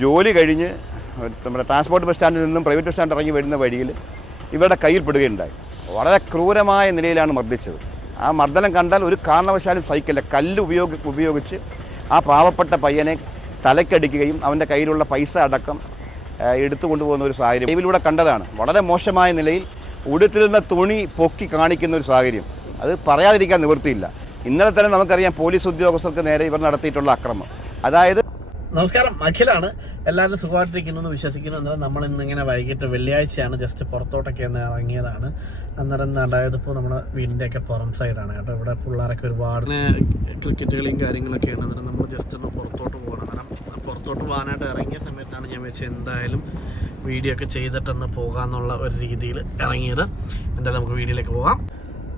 ജോലി കഴിഞ്ഞ് നമ്മുടെ ട്രാൻസ്പോർട്ട് ബസ് സ്റ്റാൻഡിൽ നിന്നും പ്രൈവറ്റ് ബസ് സ്റ്റാൻഡ് ഇറങ്ങി വരുന്ന വഴിയിൽ ഇവരുടെ കയ്യിൽ പെടുകയുണ്ടായി. വളരെ ക്രൂരമായ നിലയിലാണ് മർദ്ദിച്ചത്. ആ മർദ്ദനം കണ്ടാൽ ഒരു കാരണവശാലും സഹിക്കില്ല. കല്ല് ഉപയോഗി ഉപയോഗിച്ച് ആ പാവപ്പെട്ട പയ്യനെ തലക്കടിക്കുകയും അവന്റെ കയ്യിലുള്ള പൈസ അടക്കം എടുത്തു കൊണ്ടുപോകുന്ന ഒരു സാഹചര്യം ഇവിലൂടെ കണ്ടതാണ്. വളരെ മോശമായ നിലയിൽ ഉടുത്തിരുന്ന തുണി പൊക്കി കാണിക്കുന്ന ഒരു സാഹചര്യം. അത് പറയാതിരിക്കാൻ നിവൃത്തിയില്ല. ഇന്നലെ തന്നെ നമുക്കറിയാം പോലീസ് ഉദ്യോഗസ്ഥർക്ക് നേരെ ഇവർ നടത്തിയിട്ടുള്ള അക്രമം. അതായത് നമസ്കാരം. അഖിലാണ്. എല്ലാവരും സുഖമായിട്ടിരിക്കുന്നു എന്ന് വിശ്വസിക്കുന്നു. അന്നേരം നമ്മൾ ഇന്നിങ്ങനെ വൈകിട്ട് വെള്ളിയാഴ്ചയാണ് ജസ്റ്റ് പുറത്തോട്ടൊക്കെ ഒന്ന് ഇറങ്ങിയതാണ്. അന്നേരം ഉണ്ടായതിപ്പോൾ നമ്മുടെ വീടിന്റെ ഒക്കെ പുറം സൈഡാണ് കേട്ടോ ഇവിടെ പിള്ളേരൊക്കെ ഒരുപാട് ക്രിക്കറ്റ് കളിയും കാര്യങ്ങളൊക്കെയാണ്. അന്നേരം നമ്മൾ ജസ്റ്റ് ഒന്ന് പുറത്തോട്ട് പോകണം. അന്നേരം പുറത്തോട്ട് പോകാനായിട്ട് ഇറങ്ങിയ സമയത്താണ് ഞാൻ വെച്ച് എന്തായാലും വീഡിയോ ഒക്കെ ചെയ്തിട്ടൊന്ന് പോകാമെന്നുള്ള ഒരു രീതിയിൽ ഇറങ്ങിയത്. എന്തായാലും നമുക്ക് വീഡിയോയിലേക്ക് പോകാം.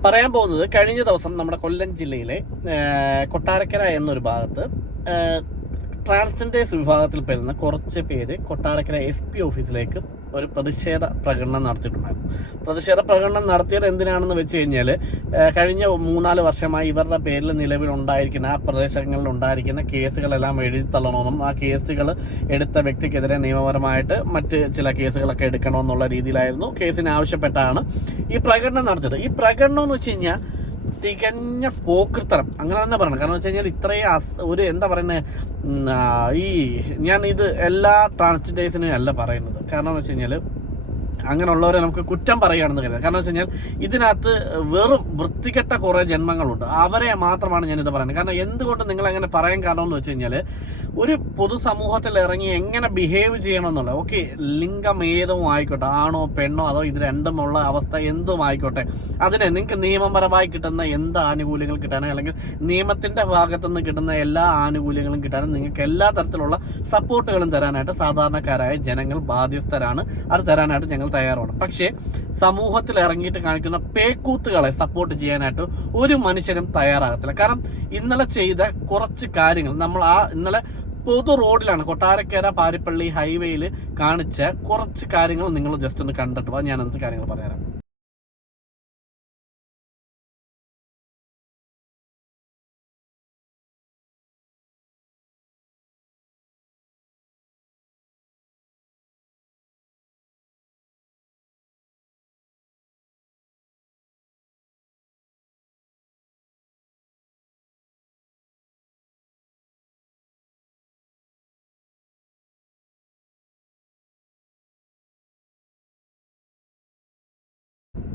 പറയാൻ പോകുന്നത് കഴിഞ്ഞ ദിവസം നമ്മുടെ കൊല്ലം ജില്ലയിലെ കൊട്ടാരക്കര എന്നൊരു ഭാഗത്ത് ട്രാൻസ്ജെൻഡേഴ്സ് വിഭാഗത്തിൽ പെരുന്ന കുറച്ച് പേര് കൊട്ടാരക്കര എസ് പി ഓഫീസിലേക്ക് ഒരു പ്രതിഷേധ പ്രകടനം നടത്തിയിട്ടുണ്ടായിരുന്നു. പ്രതിഷേധ പ്രകടനം നടത്തിയത് എന്തിനാണെന്ന് വെച്ച് കഴിഞ്ഞാൽ കഴിഞ്ഞ മൂന്നാൽ വർഷമായി ഇവരുടെ പേരിൽ നിലവിലുണ്ടായിരിക്കുന്ന ആ പ്രദേശങ്ങളിൽ ഉണ്ടായിരിക്കുന്ന കേസുകളെല്ലാം എഴുതി തള്ളണമെന്നും ആ കേസുകൾ എടുത്ത വ്യക്തിക്കെതിരെ നിയമപരമായിട്ട് മറ്റ് ചില കേസുകളൊക്കെ എടുക്കണമെന്നുള്ള രീതിയിലായിരുന്നു കേസിന് ആവശ്യപ്പെട്ടാണ് ഈ പ്രകടനം നടത്തിയത്. ഈ പ്രകടനം എന്ന് വെച്ച് കഴിഞ്ഞാൽ തികഞ്ഞ പോക്കൃത്തരം. അങ്ങനെ തന്നെ പറയണം. കാരണം വെച്ച് കഴിഞ്ഞാൽ ഇത്രയും ഒരു എന്താ പറയുന്നത് ഈ ഞാൻ ഇത് എല്ലാ ട്രാൻസ്ജെൻഡേഴ്സിനും അല്ല പറയുന്നത്. കാരണം വെച്ച് കഴിഞ്ഞാൽ അങ്ങനെയുള്ളവരെ നമുക്ക് കുറ്റം പറയുകയാണെന്ന് കരുതാം കാരണം വെച്ച് കഴിഞ്ഞാൽ ഇതിനകത്ത് വെറും വൃത്തികെട്ട കുറേ ജന്മങ്ങളുണ്ട്. അവരെ മാത്രമാണ് ഞാനിത് പറയുന്നത്. കാരണം എന്തുകൊണ്ട് നിങ്ങൾ അങ്ങനെ പറയാൻ കാരണം എന്ന് വെച്ച് കഴിഞ്ഞാൽ ഒരു പൊതുസമൂഹത്തിൽ ഇറങ്ങി എങ്ങനെ ബിഹേവ് ചെയ്യണം എന്നുള്ളത് ഓക്കെ ലിംഗം ഏതും ആയിക്കോട്ടെ ആണോ പെണ്ണോ അതോ ഇത് രണ്ടുമുള്ള അവസ്ഥ എന്തും ആയിക്കോട്ടെ. അതിനെ നിങ്ങൾക്ക് നിയമപരമായി കിട്ടുന്ന എന്ത് ആനുകൂല്യങ്ങൾ കിട്ടാനും? അല്ലെങ്കിൽ നിയമത്തിന്റെ ഭാഗത്തു നിന്ന് കിട്ടുന്ന എല്ലാ ആനുകൂല്യങ്ങളും കിട്ടാനും നിങ്ങൾക്ക് എല്ലാ തരത്തിലുള്ള സപ്പോർട്ടുകളും തരാനായിട്ട് സാധാരണക്കാരായ ജനങ്ങൾ ബാധ്യസ്ഥരാണ്. അത് തരാനായിട്ട് ഞങ്ങൾ തയ്യാറാണ്. പക്ഷേ സമൂഹത്തിൽ ഇറങ്ങിയിട്ട് കാണിക്കുന്ന പേക്കൂത്തുകളെ സപ്പോർട്ട് ചെയ്യാനായിട്ട് ഒരു മനുഷ്യനും തയ്യാറാകത്തില്ല. കാരണം ഇന്നലെ ചെയ്ത കുറച്ച് കാര്യങ്ങൾ നമ്മൾ ആ ഇന്നലെ പൊതു റോഡിലാണ് കൊട്ടാരക്കര പാരിപ്പള്ളി ഹൈവേയിൽ കാണിച്ച കുറച്ച് കാര്യങ്ങൾ നിങ്ങൾ ജസ്റ്റ് ഒന്ന് കണ്ടിട്ട് പോകാം ഞാൻ എന്നിട്ട് കാര്യങ്ങൾ പറഞ്ഞുതരാം.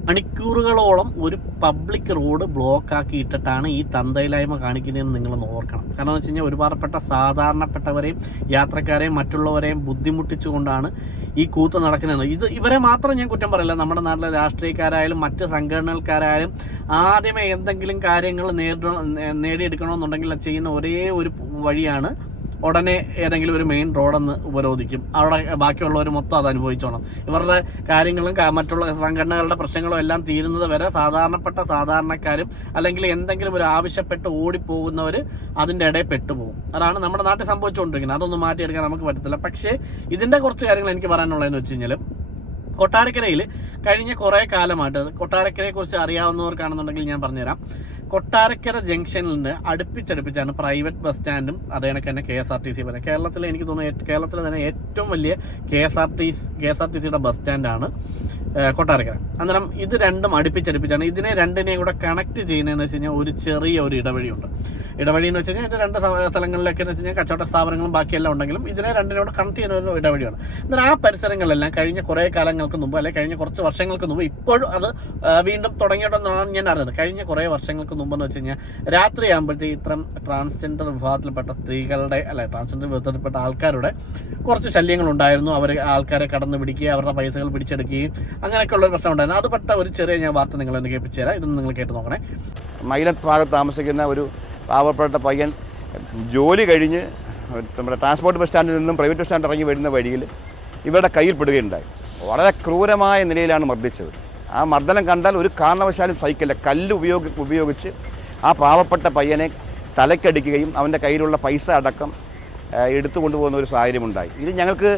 മണിക്കൂറുകളോളം ഒരു പബ്ലിക് റോഡ് ബ്ലോക്ക് ആക്കി ഇട്ടിട്ടാണ് ഈ തന്തയില്ലായ്മ കാണിക്കുന്നതെന്ന് നിങ്ങളൊന്ന് ഓർക്കണം. കാരണം എന്ന് വെച്ച് കഴിഞ്ഞാൽ ഒരുപാടപ്പെട്ട സാധാരണപ്പെട്ടവരെയും യാത്രക്കാരെയും മറ്റുള്ളവരെയും ബുദ്ധിമുട്ടിച്ചുകൊണ്ടാണ് ഈ കൂത്ത് നടക്കുന്നത്. ഇത് ഇവരെ മാത്രം ഞാൻ കുറ്റം പറയില്ല. നമ്മുടെ നാട്ടിലെ രാഷ്ട്രീയക്കാരായാലും മറ്റ് സംഘടനകൾക്കാരായാലും ആദ്യമേ എന്തെങ്കിലും കാര്യങ്ങൾ നേരിടണം നേടിയെടുക്കണമെന്നുണ്ടെങ്കിൽ ചെയ്യുന്ന ഒരേ ഒരു വഴിയാണ് ഉടനെ ഏതെങ്കിലും ഒരു മെയിൻ റോഡൊന്ന് ഉപരോധിക്കും. അവിടെ ബാക്കിയുള്ളവർ മൊത്തം അത് അനുഭവിച്ചോണം. ഇവരുടെ കാര്യങ്ങളും മറ്റുള്ള സംഘടനകളുടെ പ്രശ്നങ്ങളും എല്ലാം തീരുന്നത് വരെ സാധാരണപ്പെട്ട സാധാരണക്കാരും അല്ലെങ്കിൽ എന്തെങ്കിലും ഒരു ആവശ്യപ്പെട്ട് ഓടിപ്പോകുന്നവർ അതിന്റെ ഇടയിൽ പെട്ടുപോകും. അതാണ് നമ്മുടെ നാട്ടിൽ സംഭവിച്ചുകൊണ്ടിരിക്കുന്നത്. അതൊന്നും മാറ്റിയെടുക്കാൻ നമുക്ക് പറ്റത്തില്ല. പക്ഷേ ഇതിന്റെ കുറച്ച് കാര്യങ്ങൾ എനിക്ക് പറയാനുള്ളതെന്ന് വെച്ച് കഴിഞ്ഞാൽ കൊട്ടാരക്കരയിൽ കഴിഞ്ഞ കുറേ കാലമായിട്ട് കൊട്ടാരക്കരയെക്കുറിച്ച് അറിയാവുന്നവർക്കാണെന്നുണ്ടെങ്കിൽ ഞാൻ പറഞ്ഞുതരാം. കൊട്ടാരക്കര ജംഗ്ഷനിൽ നിന്ന് അടുപ്പിച്ചടുപ്പിച്ചാണ് പ്രൈവറ്റ് ബസ് സ്റ്റാൻഡും അതേ കണക്ക് തന്നെ K S R T C പറയുന്നത് കേരളത്തിലെ എനിക്ക് തോന്നുന്നു കേരളത്തിലെ തന്നെ ഏറ്റവും വലിയ K S R T K S R T സിയുടെ ബസ് സ്റ്റാൻഡാണ് കൊട്ടാരക്കര. അന്നേരം ഇത് രണ്ടും അടുപ്പിച്ചടുപ്പിച്ചാണ്. ഇതിനെ രണ്ടിനെയും കൂടെ കണക്ട് ചെയ്യുന്നതെന്ന് വെച്ച് കഴിഞ്ഞാൽ ഒരു ചെറിയ ഒരു ഇടവഴിയുണ്ട്. ഇടവഴി എന്ന് വെച്ച് കഴിഞ്ഞാൽ രണ്ട് സ്ഥലങ്ങളിലൊക്കെ എന്ന് വെച്ച് കഴിഞ്ഞാൽ കച്ചവട സ്ഥാപനങ്ങളും ബാക്കിയെല്ലാം ഉണ്ടെങ്കിലും ഇതിനെ രണ്ടിനോട് കണക്ട് ചെയ്യുന്ന ഒരു ഇടവഴിയാണ്. എന്നാൽ ആ പരിസരങ്ങളിലെല്ലാം കഴിഞ്ഞ കുറേ കാലങ്ങൾക്ക് മുമ്പ് അല്ലെങ്കിൽ കഴിഞ്ഞ കുറച്ച് വർഷങ്ങൾക്ക് മുമ്പ് ഇപ്പോഴും അത് വീണ്ടും തുടങ്ങിയിട്ടുണ്ടെന്നാണ് ഞാൻ അറിയുന്നത്. കഴിഞ്ഞ കുറേ വർഷങ്ങൾക്ക് മുമ്പെന്ന് വെച്ച് കഴിഞ്ഞാൽ രാത്രിയാകുമ്പോഴത്തേക്ക് ഇത്തരം ട്രാൻസ്ജെൻഡർ വിഭാഗത്തിൽപ്പെട്ട സ്ത്രീകളുടെ അല്ല ട്രാൻസ്ജെൻഡർ വിഭാഗത്തിൽപ്പെട്ട ആൾക്കാരുടെ കുറച്ച് ശല്യങ്ങൾ ഉണ്ടായിരുന്നു അവർ ആൾക്കാരെ കടന്നു പിടിക്കുകയും അവരുടെ പൈസകൾ പിടിച്ചെടുക്കുകയും അങ്ങനെയൊക്കെയുള്ള ഒരു പ്രശ്നം ഉണ്ടായിരുന്നു അത് പെട്ട ഒരു ചെറിയ ഞാൻ വാർത്ത നിങ്ങളൊന്ന് കേൾപ്പിച്ചു തരാം ഇതൊന്ന് നിങ്ങൾ കേട്ട് നോക്കണേ. മൈലത്ത് ഭാഗത്ത് താമസിക്കുന്ന ഒരു പാവപ്പെട്ട പയ്യൻ ജോലി കഴിഞ്ഞ് നമ്മുടെ ട്രാൻസ്പോർട്ട് ബസ് സ്റ്റാൻഡിൽ നിന്നും പ്രൈവറ്റ് ബസ് സ്റ്റാൻഡ് ഇറങ്ങി വരുന്ന വഴിയിൽ ഇവരുടെ കയ്യിൽ പെടുകയുണ്ടായി. വളരെ ക്രൂരമായ നിലയിലാണ് മർദ്ദിച്ചത്. ആ മർദ്ദനം കണ്ടാൽ ഒരു കാരണവശാലും സഹിക്കില്ല. കല്ല് ഉപയോഗി ഉപയോഗിച്ച് ആ പാവപ്പെട്ട പയ്യനെ തലക്കടിക്കുകയും അവന്റെ കയ്യിലുള്ള പൈസ അടക്കം എടുത്തു കൊണ്ടുപോകുന്ന ഒരു സാഹചര്യമുണ്ടായി. ഇത് ഞങ്ങൾക്ക്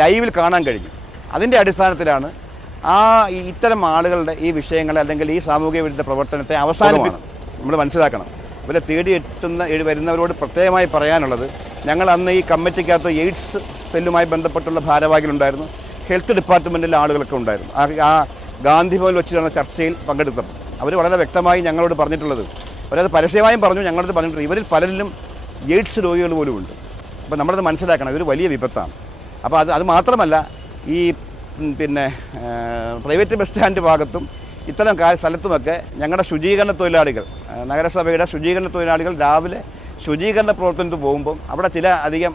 ലൈവിൽ കാണാൻ കഴിഞ്ഞു. അതിന്റെ അടിസ്ഥാനത്തിലാണ് ആ ഇത്തരം ആളുകളുടെ ഈ വിഷയങ്ങളെ അല്ലെങ്കിൽ ഈ സാമൂഹിക വിരുദ്ധ പ്രവർത്തനത്തെ അവസാനിപ്പിക്കണം നമ്മൾ മനസ്സിലാക്കണം. ഇവരെ തേടി എത്തുന്ന വരുന്നവരോട് പ്രത്യേകമായി പറയാനുള്ളത് ഞങ്ങൾ അന്ന് ഈ കമ്മിറ്റിക്കകത്ത് എയ്ഡ്സ് സെല്ലുമായി ബന്ധപ്പെട്ടുള്ള ഭാരവാഹികളുണ്ടായിരുന്നു. ഹെൽത്ത് ഡിപ്പാർട്ട്മെന്റിലെ ആളുകളൊക്കെ ഉണ്ടായിരുന്നു. ആ ആ ഗാന്ധി ഭവനിൽ വെച്ച് നടന്ന ചർച്ചയിൽ പങ്കെടുത്തപ്പോൾ അവർ വളരെ വ്യക്തമായി ഞങ്ങളോട് പറഞ്ഞിട്ടുള്ളത്. അവരത് പരസ്യമായും പറഞ്ഞു ഞങ്ങളത് പറഞ്ഞിട്ടുണ്ട്. ഇവരിൽ പലരിലും എയ്ഡ്സ് രോഗികൾ പോലും ഉണ്ട്. അപ്പോൾ നമ്മളത് മനസ്സിലാക്കണം. ഇതൊരു വലിയ വിപത്താണ്. അപ്പോൾ അത് അത് മാത്രമല്ല ഈ പിന്നെ പ്രൈവറ്റ് ബസ് സ്റ്റാൻഡ് ഭാഗത്തും ഇത്തരം സ്ഥലത്തുമൊക്കെ ഞങ്ങളുടെ ശുചീകരണ തൊഴിലാളികൾ നഗരസഭയുടെ ശുചീകരണ തൊഴിലാളികൾ രാവിലെ ശുചീകരണ പ്രവർത്തനത്തിന് പോകുമ്പം അവിടെ ചില അധികം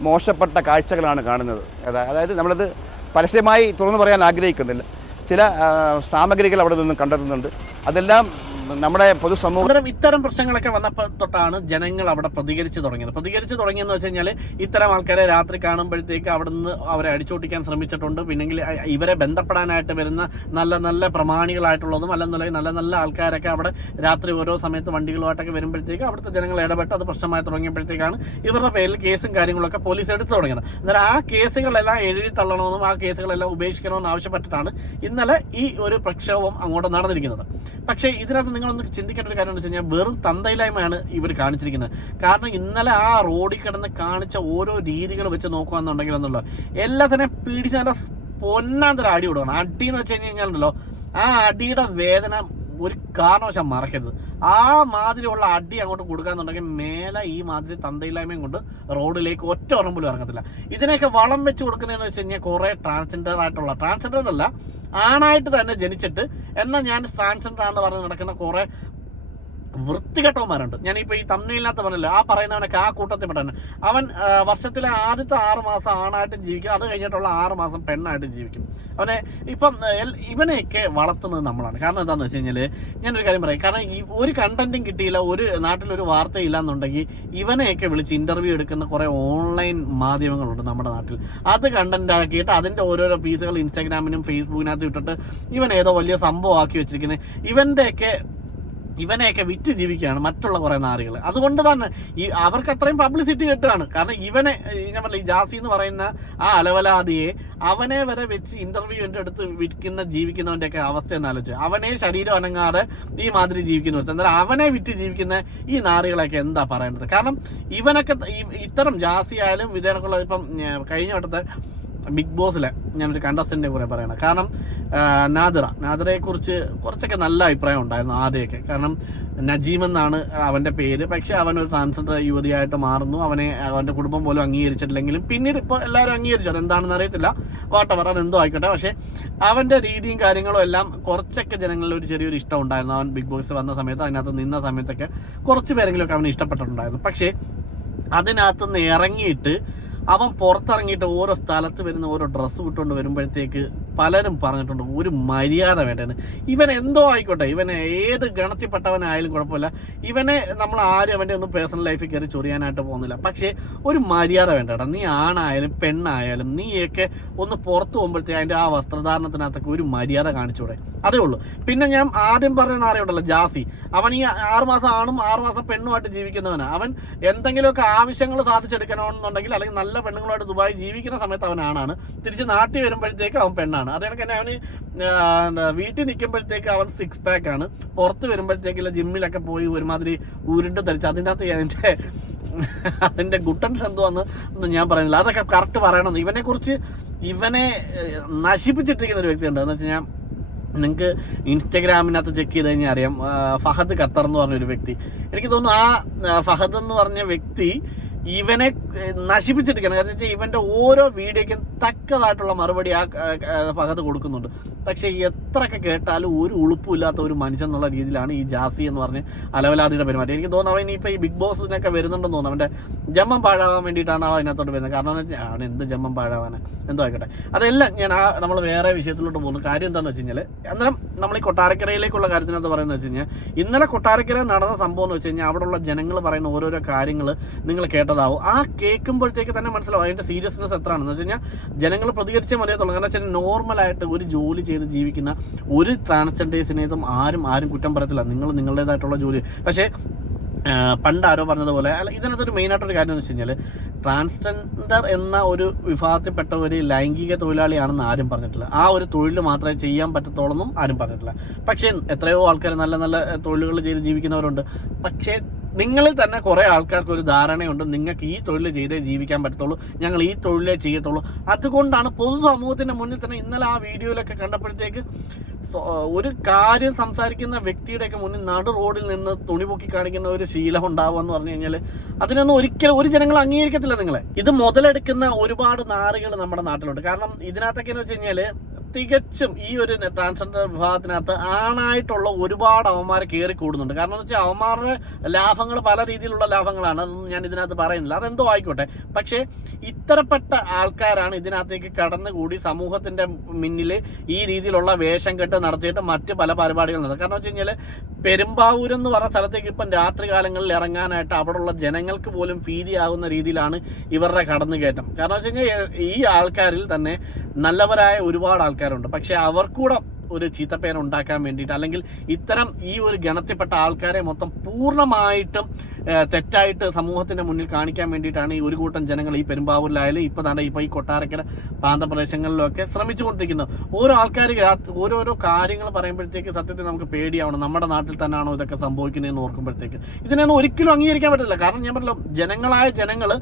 മോശപ്പെട്ട കാഴ്ചകളാണ് കാണുന്നത്. അതാ- അതായത് നമ്മളത് പരസ്യമായി തുറന്നു പറയാൻ ആഗ്രഹിക്കുന്നില്ല. ചില സാമഗ്രികൾ അവിടെ നിന്നും കണ്ടെത്തുന്നുണ്ട്. അതെല്ലാം നമ്മുടെ പൊതുസമൂഹം ഇത്തരം പ്രശ്നങ്ങളൊക്കെ വന്നപ്പോൾ തൊട്ടാണ് ജനങ്ങൾ അവിടെ പ്രതികരിച്ചു തുടങ്ങിയത്. പ്രതികരിച്ചു തുടങ്ങിയെന്ന് വെച്ച് കഴിഞ്ഞാൽ ഇത്തരം ആൾക്കാരെ രാത്രി കാണുമ്പോഴത്തേക്ക് അവിടെ നിന്ന് അവരെ അടിച്ചോട്ടിക്കാൻ ശ്രമിച്ചിട്ടുണ്ട്. പിന്നെങ്കിൽ ഇവരെ ബന്ധപ്പെടാനായിട്ട് വരുന്ന നല്ല നല്ല പ്രമാണികളായിട്ടുള്ളതും അല്ലെന്നുണ്ടെങ്കിൽ നല്ല നല്ല ആൾക്കാരൊക്കെ അവിടെ രാത്രി ഓരോ സമയത്ത് വണ്ടികളുമായിട്ടൊക്കെ വരുമ്പോഴത്തേക്ക് അവിടുത്തെ ജനങ്ങൾ ഇടപെട്ട് അത് പ്രശ്നമായി തുടങ്ങിയപ്പോഴത്തേക്കാണ് ഇവരുടെ പേരിൽ കേസും കാര്യങ്ങളൊക്കെ പോലീസ് എടുത്തു തുടങ്ങിയത്. അന്നേരം ആ കേസുകളെല്ലാം എഴുതി തള്ളണമെന്നും ആ കേസുകളെല്ലാം ഉപേക്ഷിക്കണമെന്നും ആവശ്യപ്പെട്ടിട്ടാണ് ഇന്നലെ ഈ ഒരു പ്രക്ഷോഭം അങ്ങോട്ട് നടന്നിരിക്കുന്നത്. പക്ഷേ ഇതിനകത്ത് നിങ്ങളൊന്ന് ചിന്തിക്കേണ്ട ഒരു കാര്യം എന്ന് വെച്ച് കഴിഞ്ഞാൽ വെറും തന്തയില്ലായ്മയാണ് ഇവർ കാണിച്ചിരിക്കുന്നത്. കാരണം ഇന്നലെ ആ റോഡിൽ കിടന്ന് കാണിച്ച ഓരോ രീതികൾ വെച്ച് നോക്കുകയാണെന്നുണ്ടെങ്കിൽ എന്നുള്ള എല്ലാത്തിനെയും പിടിച്ച് പൊന്നാന്തര അടി കൊടുക്കണം അടി എന്ന് വെച്ച് കഴിഞ്ഞ് കഴിഞ്ഞാലുണ്ടല്ലോ ആ അടിയുടെ വേദന ഒരു കാരണവശാൽ മറക്കരുത്. ആ മാതിരിയുള്ള അടി അങ്ങോട്ട് കൊടുക്കാന്നുണ്ടെങ്കിൽ മേലെ ഈ മാതിരി തന്തയില്ലായ്മയും കൊണ്ട് റോഡിലേക്ക് ഒറ്റ ഉറം പോലും ഇറങ്ങത്തില്ല. ഇതിനെയൊക്കെ വളം വെച്ച് കൊടുക്കുന്നതെന്ന് വെച്ച് കഴിഞ്ഞാൽ കുറേ ട്രാൻസ്ജെൻഡർ ആയിട്ടുള്ള ട്രാൻസ്ജെൻഡർ എന്നല്ല ആണായിട്ട് തന്നെ ജനിച്ചിട്ട് എന്നാൽ ഞാൻ ട്രാൻസ്ജെൻഡർ ആണെന്ന് പറഞ്ഞ് നടക്കുന്ന കുറേ വൃത്തികെട്ടവന്മാരുണ്ട്. ഞാനിപ്പോൾ ഈ തമ്മിലിനകത്ത് പറഞ്ഞല്ലോ ആ പറയുന്നവനൊക്കെ ആ കൂട്ടത്തിൽ പെട്ടാണ് അവൻ വർഷത്തിലെ ആദ്യത്തെ ആറ് മാസം ആണായിട്ടും ജീവിക്കും അത് കഴിഞ്ഞിട്ടുള്ള ആറ് മാസം പെണ്ണായിട്ടും ജീവിക്കും. അവനെ ഇപ്പം ഇവനെയൊക്കെ വളർത്തുന്നത് നമ്മളാണ്. കാരണം എന്താണെന്ന് വെച്ച് കഴിഞ്ഞാൽ ഞാനൊരു കാര്യം പറയാം. കാരണം ഈ ഒരു കണ്ടന്റും കിട്ടിയില്ല ഒരു നാട്ടിലൊരു വാർത്തയില്ല എന്നുണ്ടെങ്കിൽ ഇവനെയൊക്കെ വിളിച്ച് ഇന്റർവ്യൂ എടുക്കുന്ന കുറേ ഓൺലൈൻ മാധ്യമങ്ങളുണ്ട് നമ്മുടെ നാട്ടിൽ. അത് കണ്ടന്റ് ആക്കിയിട്ട് അതിന്റെ ഓരോരോ പീസുകൾ ഇൻസ്റ്റാഗ്രാമിനും ഫേസ്ബുക്കിനകത്ത് ഇട്ടിട്ട് ഇവൻ ഏതോ വലിയ സംഭവം ആക്കി വെച്ചിരിക്കുന്നത് ഇവന്റെയൊക്കെ ഇവനെയൊക്കെ വിറ്റ് ജീവിക്കുകയാണ് മറ്റുള്ള കുറേ നാറികൾ. അതുകൊണ്ട് തന്നെ ഈ അവർക്ക് അത്രയും പബ്ലിസിറ്റി കിട്ടുകയാണ്. കാരണം ഇവനെ ഞാൻ പറഞ്ഞില്ല ഈ ജാസി എന്ന് പറയുന്ന ആ അലവലാതിയെ അവനെ വരെ വെച്ച് ഇന്റർവ്യൂ എന്റെ അടുത്ത് വിൽക്കുന്ന ജീവിക്കുന്നവന്റെയൊക്കെ അവസ്ഥ എന്ന് ആലോചിച്ചു. അവനെ ശരീരം അനങ്ങാതെ ഈ മാതിരി ജീവിക്കുന്നു എന്നാൽ അവനെ വിറ്റ് ജീവിക്കുന്ന ഈ നാറികളൊക്കെ എന്താ പറയേണ്ടത്? കാരണം ഇവനൊക്കെ ഇത്തരം ജാസി ആയാലും വിജയനൊക്കെയുള്ള ഇപ്പം കഴിഞ്ഞ വട്ടത്തെ ബിഗ് ബോസിലെ ഞാനൊരു കണ്ടസ്റ്റന്റിനെ കുറെ പറയണം. കാരണം നാദറ നാദിറ. നാദിറയെക്കുറിച്ച് കുറച്ചൊക്കെ നല്ല അഭിപ്രായം ഉണ്ടായിരുന്നു ആദ്യമൊക്കെ. കാരണം നജീം എന്നാണ് അവന്റെ പേര്. പക്ഷേ അവൻ ഒരു ട്രാൻസ്ജെൻഡർ യുവതിയായിട്ട് മാറുന്നു. അവനെ അവന്റെ കുടുംബം പോലും അംഗീകരിച്ചിട്ടില്ലെങ്കിലും പിന്നീട് ഇപ്പോൾ എല്ലാവരും അംഗീകരിച്ചു. അതെന്താണെന്ന് അറിയത്തില്ല. വാട്ടവർ അതെന്തോ ആയിക്കോട്ടെ. പക്ഷേ അവന്റെ രീതിയും കാര്യങ്ങളും എല്ലാം കുറച്ചൊക്കെ ജനങ്ങളിൽ ഒരു ചെറിയൊരു ഇഷ്ടം ഉണ്ടായിരുന്നു. അവൻ ബിഗ് ബോസ് വന്ന സമയത്ത് അതിനകത്ത് നിന്ന സമയത്തൊക്കെ കുറച്ച് പേരെങ്കിലുമൊക്കെ അവന് ഇഷ്ടപ്പെട്ടിട്ടുണ്ടായിരുന്നു. പക്ഷേ അതിനകത്തുനിന്ന് ഇറങ്ങിയിട്ട് അവൻ പുറത്തിറങ്ങിയിട്ട് ഓരോ സ്ഥലത്ത് വരുന്ന ഓരോ ഡ്രസ്സ് വിട്ടുകൊണ്ട് വരുമ്പോഴത്തേക്ക് പലരും പറഞ്ഞിട്ടുണ്ട് ഒരു മര്യാദ വേണ്ടേന്ന്. ഇവൻ എന്തോ ആയിക്കോട്ടെ ഇവനെ ഏത് ഗണത്തിൽപ്പെട്ടവനായാലും കുഴപ്പമില്ല. ഇവനെ നമ്മൾ ആരും അവന്റെ ഒന്നും പേഴ്സണൽ ലൈഫിൽ കയറി ചൊറിയാനായിട്ട് പോകുന്നില്ല. പക്ഷേ ഒരു മര്യാദ വേണ്ടടാ നീ ആണായാലും പെണ്ണായാലും നീയൊക്കെ ഒന്ന് പുറത്ത് പോകുമ്പോഴത്തേ അതിന്റെ ആ വസ്ത്രധാരണത്തിനകത്തൊക്കെ ഒരു മര്യാദ കാണിച്ചൂടെ. അതേ ഉള്ളൂ. പിന്നെ ഞാൻ ആദ്യം പറഞ്ഞ അറിയുണ്ടല്ലോ ജാസി. അവൻ ഈ ആറുമാസം ആണും ആറുമാസം പെണ്ണുമായിട്ട് ജീവിക്കുന്നവനാണ് അവൻ എന്തെങ്കിലുമൊക്കെ ആവശ്യങ്ങൾ സാധിച്ചെടുക്കണമെന്നുണ്ടെങ്കിൽ അല്ലെങ്കിൽ നല്ല പെണ്ണുങ്ങളുമായിട്ട് ദുബായി ജീവിക്കുന്ന സമയത്ത് അവൻ ആണാണ്. തിരിച്ച് നാട്ടിൽ വരുമ്പോഴത്തേക്ക് അവൻ പെണ്ണാണ്. അത് കണക്ക് തന്നെ അവന് വീട്ടിൽ നിൽക്കുമ്പോഴത്തേക്ക് അവൻ സിക്സ് പാക്ക് ആണ്. പുറത്ത് വരുമ്പോഴത്തേക്കുള്ള ജിമ്മിലൊക്കെ പോയി ഒരുമാതിരി ഉരുണ്ട് ധരിച്ച് അതിന്റെ അകത്ത് അതിന്റെ അതിന്റെ ഗുട്ടൻസ് എന്തുവാന്ന് ഞാൻ പറയുന്നില്ല. അതൊക്കെ കറക്റ്റ് പറയണമെന്ന് ഇവനെ കുറിച്ച് ഇവനെ നശിപ്പിച്ചിട്ടിരിക്കുന്ന ഒരു വ്യക്തിയുണ്ട്. എന്ന് വെച്ചാൽ നിങ്ങൾക്ക് ഇൻസ്റ്റഗ്രാമിനകത്ത് ചെക്ക് ചെയ്ത് കഴിഞ്ഞാൽ അറിയാം ഫഹദ് ഖത്തർ എന്ന് പറഞ്ഞൊരു വ്യക്തി. എനിക്ക് തോന്നുന്നു ആ, ഫഹദ് എന്ന് പറഞ്ഞ വ്യക്തി ഇവനെ നശിപ്പിച്ചിട്ടിരിക്കണം കാരണം വെച്ചാൽ ഇവന്റെ ഓരോ വീഡിയോക്കും തക്കതായിട്ടുള്ള മറുപടി ആ ഭാഗത്ത് കൊടുക്കുന്നുണ്ട്. പക്ഷേ എത്രയൊക്കെ കേട്ടാലും ഒരു ഉളുപ്പുമില്ലാത്ത ഒരു മനുഷ്യൻ എന്നുള്ള രീതിയിലാണ് ഈ ജാസി എന്ന് പറഞ്ഞ് അലവലാതിയുടെ പെരുമാറ്റം. എനിക്ക് തോന്നുന്നു അവൻ ഇപ്പോൾ ഈ ബിഗ് ബോസിനൊക്കെ വരുന്നുണ്ടെന്ന് തോന്നുന്നു. അവന്റെ ജമ്മം പാഴാവാൻ വേണ്ടിയിട്ടാണ് അവൻ അതിനകത്തോട്ട് വരുന്നത്. കാരണം എന്ന് വെച്ചാൽ അവൻ എന്ത് ജമ്മം പാഴാവാൻ എന്തോ ആയിക്കോട്ടെ. അതെല്ലാം ഞാൻ ആ നമ്മൾ വേറെ വിഷയത്തിലോട്ട് പോകുന്നു. കാര്യം എന്താണെന്ന് വെച്ച് കഴിഞ്ഞാൽ അന്നേരം നമ്മൾ ഈ കൊട്ടാരക്കരയിലേക്കുള്ള കാര്യത്തിനകത്ത് പറയുന്നത് വെച്ച് കഴിഞ്ഞാൽ ഇന്നലെ കൊട്ടാരക്കര നടന്ന സംഭവം എന്ന് വെച്ച് കഴിഞ്ഞാൽ അവിടെയുള്ള ജനങ്ങൾ പറയുന്ന ഓരോരോ കാര്യങ്ങൾ നിങ്ങൾ കേട്ടതാവും ആ കേൾക്കുമ്പോഴത്തേക്ക് തന്നെ മനസ്സിലാവും അതിന്റെ സീരിയസ്നെസ് എത്രയാണെന്ന്. വെച്ച് കഴിഞ്ഞാൽ ജനങ്ങൾ പ്രതികരിച്ചേ മതിയത്തുള്ളൂ കാരണം വെച്ചാൽ നോർമലായിട്ട് ഒരു ജോലി ചെയ്ത് ജീവിക്കുന്ന ഒരു ട്രാൻസ്ജെൻഡേഴ്സിനേതും ആരും ആരും കുറ്റം പറയത്തില്ല. നിങ്ങൾ നിങ്ങളുടേതായിട്ടുള്ള ജോലി. പക്ഷേ പണ്ട് ആരോ പറഞ്ഞതുപോലെ അല്ല ഇതിനകത്തൊരു മെയിനായിട്ടൊരു കാര്യം എന്ന് വെച്ച് കഴിഞ്ഞാൽ ട്രാൻസ്ജെൻഡർ എന്ന ഒരു വിഭാഗത്തിൽപ്പെട്ട ഒരു ലൈംഗിക തൊഴിലാളിയാണെന്ന് ആരും പറഞ്ഞിട്ടില്ല. ആ ഒരു തൊഴിൽ മാത്രമേ ചെയ്യാൻ പറ്റത്തോളെന്നും ആരും പറഞ്ഞിട്ടില്ല. പക്ഷേ എത്രയോ ആൾക്കാർ നല്ല നല്ല തൊഴിലുകൾ ചെയ്ത് ജീവിക്കുന്നവരുണ്ട്. പക്ഷേ നിങ്ങളിൽ തന്നെ കുറേ ആൾക്കാർക്ക് ഒരു ധാരണയുണ്ട് നിങ്ങൾക്ക് ഈ തൊഴിൽ ചെയ്തേ ജീവിക്കാൻ പറ്റത്തുള്ളൂ ഞങ്ങൾ ഈ തൊഴിലേ ചെയ്യത്തുള്ളൂ. അതുകൊണ്ടാണ് പൊതുസമൂഹത്തിന്റെ മുന്നിൽ തന്നെ ഇന്നലെ ആ വീഡിയോയിലൊക്കെ കണ്ടപ്പോഴത്തേക്ക് ഒരു കാര്യം സംസാരിക്കുന്ന വ്യക്തിയുടെയൊക്കെ മുന്നിൽ നടു റോഡിൽ നിന്ന് തുണി പൊക്കി കാണിക്കുന്ന ഒരു ശീലം ഉണ്ടാവുക എന്ന് പറഞ്ഞു കഴിഞ്ഞാൽ അതിനൊന്നും ഒരിക്കലും ഒരു ജനങ്ങൾ അംഗീകരിക്കത്തില്ല നിങ്ങളെ. ഇത് മുതലെടുക്കുന്ന ഒരുപാട് നാറുകൾ നമ്മുടെ നാട്ടിലുണ്ട്. കാരണം ഇതിനകത്തൊക്കെ എന്ന് വെച്ച് കഴിഞ്ഞാൽ തികച്ചും ഈ ഒരു ട്രാൻസ്ജെൻഡർ വിഭാഗത്തിനകത്ത് ആണായിട്ടുള്ള ഒരുപാട് അവന്മാർ കയറി കൂടുന്നുണ്ട്. കാരണം എന്ന് വെച്ചാൽ അവന്മാരുടെ ലാഭങ്ങൾ പല രീതിയിലുള്ള ലാഭങ്ങളാണ് അതൊന്നും ഞാൻ ഇതിനകത്ത് പറയുന്നില്ല. അതെന്തോ ആയിക്കോട്ടെ. പക്ഷേ ഇത്തരപ്പെട്ട ആൾക്കാരാണ് ഇതിനകത്തേക്ക് കടന്നുകൂടി സമൂഹത്തിന്റെ മുന്നിൽ ഈ രീതിയിലുള്ള വേഷം കെട്ട് നടത്തിയിട്ട് മറ്റ് പല പരിപാടികൾ നടത്തും കാരണം വെച്ച് കഴിഞ്ഞാൽ പെരുമ്പാവൂർ എന്ന് പറഞ്ഞ സ്ഥലത്തേക്ക് ഇപ്പം രാത്രി കാലങ്ങളിൽ ഇറങ്ങാനായിട്ട് അവിടെയുള്ള ജനങ്ങൾക്ക് പോലും ഭീതിയാകുന്ന രീതിയിലാണ് ഇവരുടെ കടന്നുകയറ്റം. കാരണം വെച്ച് കഴിഞ്ഞാൽ ഈ ആൾക്കാരിൽ തന്നെ നല്ലവരായ ഒരുപാട് ആൾക്കാരുണ്ട്. പക്ഷെ അവർക്കൂടെ ഒരു ചീത്തപ്പേന ഉണ്ടാക്കാൻ വേണ്ടിയിട്ട് അല്ലെങ്കിൽ ഇത്തരം ഈ ഒരു ഗണത്തിൽപ്പെട്ട ആൾക്കാരെ മൊത്തം പൂർണമായിട്ടും തെറ്റായിട്ട് സമൂഹത്തിന്റെ മുന്നിൽ കാണിക്കാൻ വേണ്ടിയിട്ടാണ് ഈ ഒരു കൂട്ടം ജനങ്ങൾ ഈ പെരുമ്പാവൂരിലായാലും ഇപ്പൊ തന്നെ ഇപ്പൊ ഈ കൊട്ടാരക്കര പ്രാന്തപ്രദേശങ്ങളിലൊക്കെ ശ്രമിച്ചുകൊണ്ടിരിക്കുന്നത് ഓരോ ആൾക്കാർ ഓരോരോ കാര്യങ്ങൾ പറയുമ്പോഴത്തേക്ക് സത്യത്തിൽ നമുക്ക് പേടിയാവണം. നമ്മുടെ നാട്ടിൽ തന്നെയാണോ ഇതൊക്കെ സംഭവിക്കുന്നതെന്ന് ഓർക്കുമ്പോഴത്തേക്ക്. ഇതിനൊന്നും ഒരിക്കലും അംഗീകരിക്കാൻ പറ്റില്ല കാരണം ഞാൻ പറഞ്ഞല്ലോ ജനങ്ങളായ ജനങ്ങൾ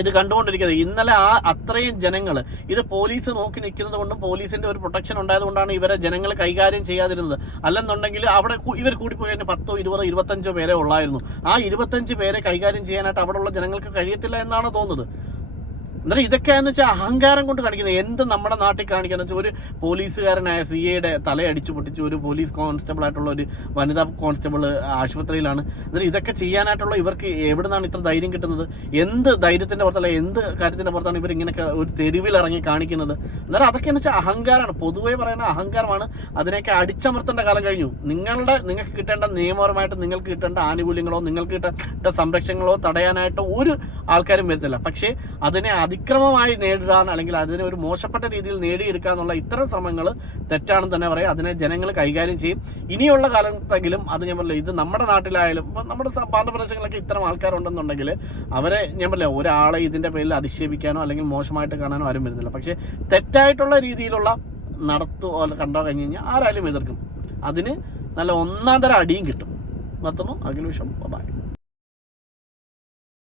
ഇത് കണ്ടുകൊണ്ടിരിക്കുന്നത്. ഇന്നലെ ആ അത്രയും ജനങ്ങൾ ഇത് പോലീസ് നോക്കി നിൽക്കുന്നത് കൊണ്ടും പോലീസിന്റെ ഒരു പ്രൊട്ടക്ഷൻ ഉണ്ടായതുകൊണ്ടാണ് ഇവരെ ജനങ്ങൾ കൈകാര്യം ചെയ്യാതിരുന്നത്. അല്ലെന്നുണ്ടെങ്കിൽ അവിടെ ഇവർ കൂടിപ്പോയി കഴിഞ്ഞാൽ പത്തോ ഇരുപതോ ഇരുപത്തഞ്ചോ പേരെ ഉള്ളായിരുന്നു. ആ ഇരുപത്തഞ്ച് പേരെ കൈകാര്യം ചെയ്യാനായിട്ട് അവിടെയുള്ള ജനങ്ങൾക്ക് കഴിയത്തില്ല എന്നാണ് തോന്നുന്നത്. അന്നേരം ഇതൊക്കെയാന്ന് വെച്ചാൽ അഹങ്കാരം കൊണ്ട് കാണിക്കുന്നത് എന്ത് നമ്മുടെ നാട്ടിൽ കാണിക്കാന്ന് വെച്ചാൽ ഒരു പോലീസുകാരനായ സി എയുടെ തലയടിച്ചു പൊട്ടിച്ച് ഒരു പോലീസ് കോൺസ്റ്റബിൾ ആയിട്ടുള്ള ഒരു വനിതാ കോൺസ്റ്റബിൾ ആശുപത്രിയിലാണ്. എന്നിട്ട് ഇതൊക്കെ ചെയ്യാനായിട്ടുള്ള ഇവർക്ക് എവിടെ നിന്നാണ് ഇത്ര ധൈര്യം കിട്ടുന്നത്? എന്ത് ധൈര്യത്തിന്റെ പുറത്തല്ല എന്ത് കാര്യത്തിന്റെ പുറത്താണ് ഇവർ ഇങ്ങനെയൊക്കെ ഒരു തെരുവിൽ ഇറങ്ങി കാണിക്കുന്നത്? എന്നാലും അതൊക്കെ എന്ന് വെച്ചാൽ അഹങ്കാരമാണ്. പൊതുവെ പറയുന്ന അഹങ്കാരമാണ്. അതിനെയൊക്കെ അടിച്ചമർത്തേണ്ട കാലം കഴിഞ്ഞു. നിങ്ങളുടെ നിങ്ങൾക്ക് കിട്ടേണ്ട നിയമപരമായിട്ട് നിങ്ങൾക്ക് കിട്ടേണ്ട ആനുകൂല്യങ്ങളോ നിങ്ങൾക്ക് കിട്ടേണ്ട സംരക്ഷണങ്ങളോ തടയാനായിട്ട് ഒരു ആൾക്കാരും വരുന്നില്ല. പക്ഷേ അതിനെ അതിക്രമമായി നേരിടാൻ അല്ലെങ്കിൽ അതിനെ ഒരു മോശപ്പെട്ട രീതിയിൽ നേടിയെടുക്കുക എന്നുള്ള ഇത്തരം ശ്രമങ്ങൾ തെറ്റാണെന്ന് തന്നെ പറയാം. അതിനെ ജനങ്ങൾ കൈകാര്യം ചെയ്യും. ഇനിയുള്ള കാലത്തെങ്കിലും അത് ഞാൻ പറഞ്ഞില്ല ഇത് നമ്മുടെ നാട്ടിലായാലും ഇപ്പം നമ്മുടെ പ്രാന്തപ്രദേശങ്ങളിലൊക്കെ ഇത്തരം ആൾക്കാരുണ്ടെന്നുണ്ടെങ്കിൽ അവരെ ഞാൻ പറഞ്ഞില്ല ഒരാളെ ഇതിന്റെ പേരിൽ അധിക്ഷേപിക്കാനോ അല്ലെങ്കിൽ മോശമായിട്ട് കാണാനോ ആരും വരുന്നില്ല. പക്ഷേ തെറ്റായിട്ടുള്ള രീതിയിലുള്ള നടത്തു കണ്ടോ കഴിഞ്ഞ് കഴിഞ്ഞാൽ ആരായാലും എതിർക്കും. അതിന് നല്ല ഒന്നാം തരം അടിയും കിട്ടും. നിർത്തുന്നു അഖിൽ ബൈ